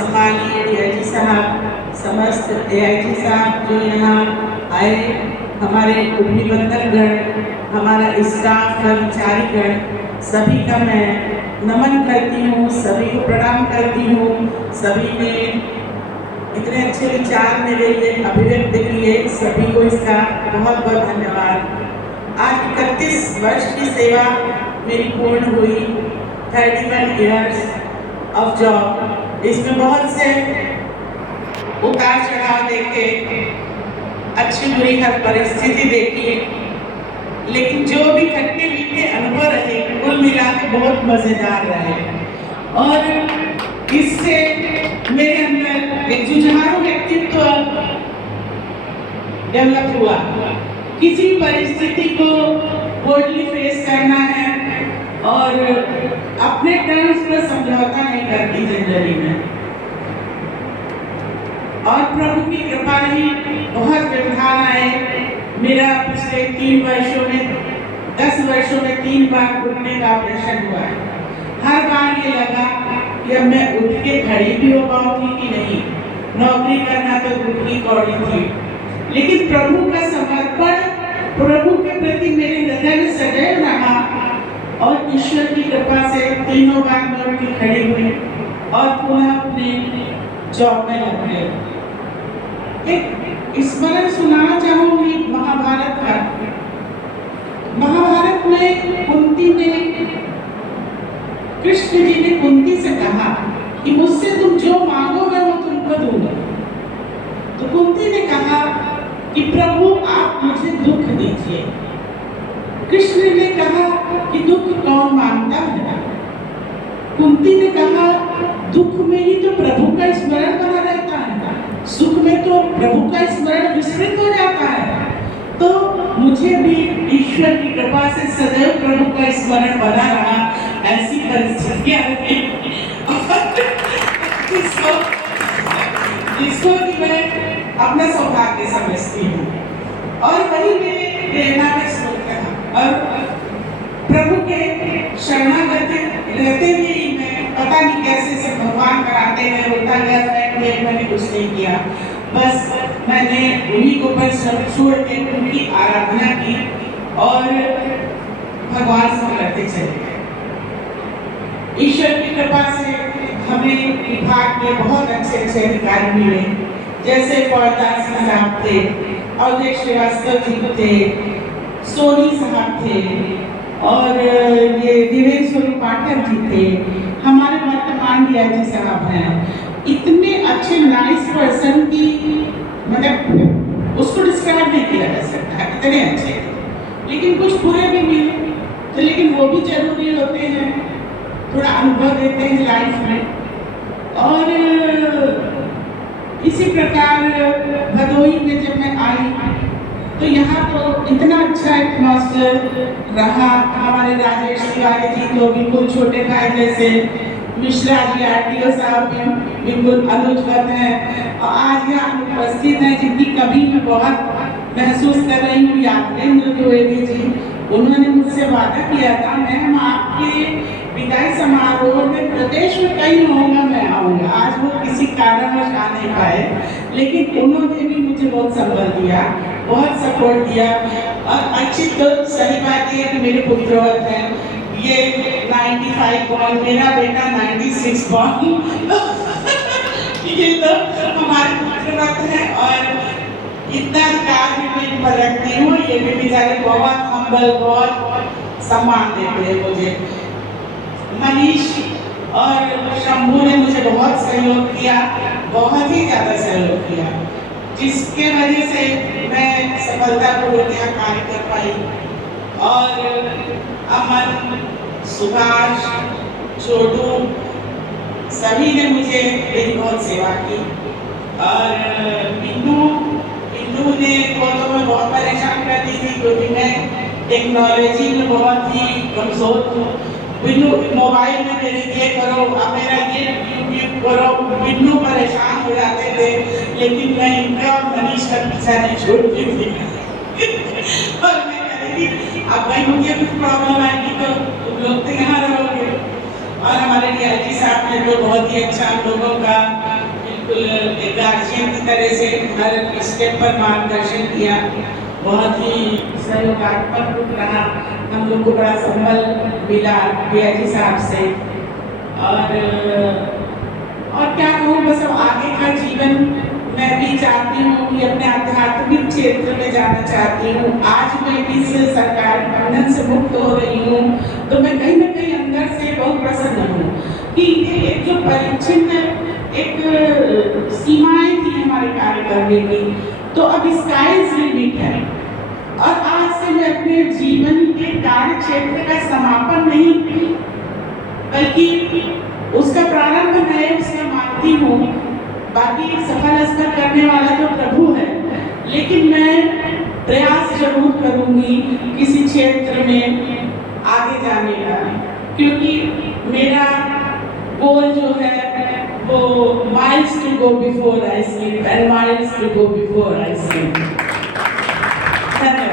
सम्मानीय डीआईजी साहब, समस्त एआईजी साहब जो यहाँ आए, हमारे अभिनंदनगण, हमारा स्टाफ कर्मचारीगण, सभी का मैं नमन करती हूँ, सभी को प्रणाम करती हूँ। सभी ने इतने अच्छे विचार मेरे लिए अभिव्यक्त किए, सभी को इसका बहुत बहुत धन्यवाद। आज 31 वर्ष की सेवा मेरी पूर्ण हुई, 31 ईयर्स ऑफ जॉब। इसमें बहुत से उतार चढ़ाव देखे, अच्छी बुरी हर परिस्थिति देखी, लेकिन जो भी खट्टे मीठे अनुभव रहे कुल मिला के बहुत मजेदार रहे। और इससे मेरे अंदर एक जुझारू व्यक्तित्व डेवलप हुआ। किसी परिस्थिति को बोल्डली फेस करना है और अपने टर्म्स पर समझौता नहीं करती जिंदगी में। और प्रभु की कृपा रही, बहुत व्यवधान आए। मेरा पिछले 3 वर्षों में 10 वर्षों में 3 बार घुटने का ऑपरेशन हुआ है। हर बार ये लगा कि अब मैं उठ के खड़ी भी हो पाऊंगी कि नहीं। नौकरी करना तो दूर की कौड़ी थी, लेकिन प्रभु का समर्पण प्रभु के प्रति मेरे हृदय में सदैव रहा और ईश्वर की कृपा से 3 बार मैं उठ के खड़ी हुई और पुनः अपने जॉब में लग गई। एक स्मरण सुनाना चाहूंगी महाभारत का। महाभारत में कुंती ने, कृष्ण जी ने कुंती से कहा कि मुझसे तुम जो मांगो मैं वो तुमको दूंगा। तो कुंती ने कहा कि प्रभु आप मुझे दुख दीजिए। कृष्ण ने कहा कि दुख कौन मांगता है। कुंती ने कहा दुख में ही तो प्रभु का स्मरण बना रहता है, सुख में तो प्रभु का स्मरण विस्मृत हो जाता है। तो मुझे भी ईश्वर की कृपा से सदैव प्रभु का स्मरण बना रहा। ऐसी परिस्थितियां जिसको कि मैं अपना सौभाग्य समझती हूँ और वही मेरे प्रेरणा का स्रोत है। और प्रभु के शरणागत रहते हुए मैं पता नहीं कैसे से भगवान कराते हैं, रोता गया मैंने कुछ नहीं किया। बस मैंने उन्हीं को पर सब छोड़ के उनकी आराधना की और भगवान से करते चले गए। ईश्वर की कृपा से हमें विभाग में बहुत अच्छे अच्छे अधिकारी मिले, जैसे पौरदास साहब थे, अवधेश श्रीवास्तव जी थे, सोनी साहब थे और ये दिवेश पाठक जी थे। हमारे वर्तमान डीआईजी साहब हैं। इतने अच्छे नाइस पर्सन की मतलब उसको डिस्क्राइब नहीं किया जा सकता, इतने अच्छे। लेकिन कुछ बुरे भी मिले तो, लेकिन वो भी जरूरी होते हैं, थोड़ा अनुभव देते हैं लाइफ में। और इसी प्रकार भदोही में जब मैं आई तो यहाँ तो इतना अच्छा एटमॉस्फेयर रहा। हमारे राजेश तिवारी जी तो बिल्कुल छोटे भाई जैसे, मिश्रा जी आरटीओ साहब भी बिल्कुल अनुजवत हैं और आज यहाँ उपस्थित हैं, जिनकी कभी मैं बहुत महसूस कर रही हूँ। यादवेंद्र द्विवेदी जी, उन्होंने मुझसे वादा किया था मैम आपके विदाई समारोह में प्रदेश में कई होगा मैं आऊँगा। आज वो किसी कारणवश आ नहीं पाए, लेकिन उन्होंने भी मुझे बहुत संबल दिया, बहुत सपोर्ट दिया। और अच्छी तो सही बात ये कि मेरे पुत्रवत हैं, ये 95 बॉर्न, मेरा बेटा 96 बॉर्न ये तो हमारे पुत्रवत हैं और इतना अधिकार भी मैं इन पर रखती हूँ। ये भी बेचारे बहुत हम्बल, बहुत सम्मान देते हैं मुझे। मनीष और शंभू ने मुझे बहुत सहयोग किया, बहुत ही ज़्यादा सहयोग किया, जिसके वजह से मैं सफलतापूर्वक यहाँ कार्य कर पाई। और अमन, सुभाष, छोटू सभी ने मुझे मेरी बहुत सेवा की। और बिन्नू ने तो मैं बहुत परेशान करती थी क्योंकि मैं टेक्नोलॉजी में बहुत ही कमज़ोर हूँ। बिन्नू मोबाइल में मेरे ये करो, अब मेरा ये यूट्यूब करो, बिन्नू परेशान हो जाते थे, लेकिन मैं इनका और मनीष का पीछा नहीं छोड़ती थी और मैं कहती थी अब भाई मुझे कुछ प्रॉब्लम आएगी तो तुम लोग तो यहाँ रहोगे। और हमारे डीआईजी साहब ने तो बहुत ही अच्छा लोगों का बिल्कुल एक गार्जियन की तरह से हर स्टेप पर मार्गदर्शन किया, बहुत ही सहयोगात्मक रूप रहा। हम लोग को बड़ा संबल मिला भैया जी साहब से। और क्या कहूँ, बस अब आगे का जीवन मैं भी चाहती हूँ कि अपने आध्यात्मिक क्षेत्र में जाना चाहती हूँ। आज मैं इस सरकारी बंधन से मुक्त हो रही हूँ तो मैं कहीं ना कहीं अंदर से बहुत प्रसन्न हूँ कि ये एक जो परिच्छिन्न एक सीमाएं थी हमारे कार्य करने की, तो अब स्काई इज लिमिट है। और आज से मैं अपने जीवन के कार्य क्षेत्र का समापन नहीं बल्कि उसका प्रारंभ नए उसका मानती हूँ। बाकी सफल असफल करने वाला तो प्रभु है, लेकिन मैं प्रयास जरूर करूंगी किसी क्षेत्र में आगे जाने का, क्योंकि मेरा गोल जो है वो miles to go before I sleep and miles to go before I sleep। धन्यवाद।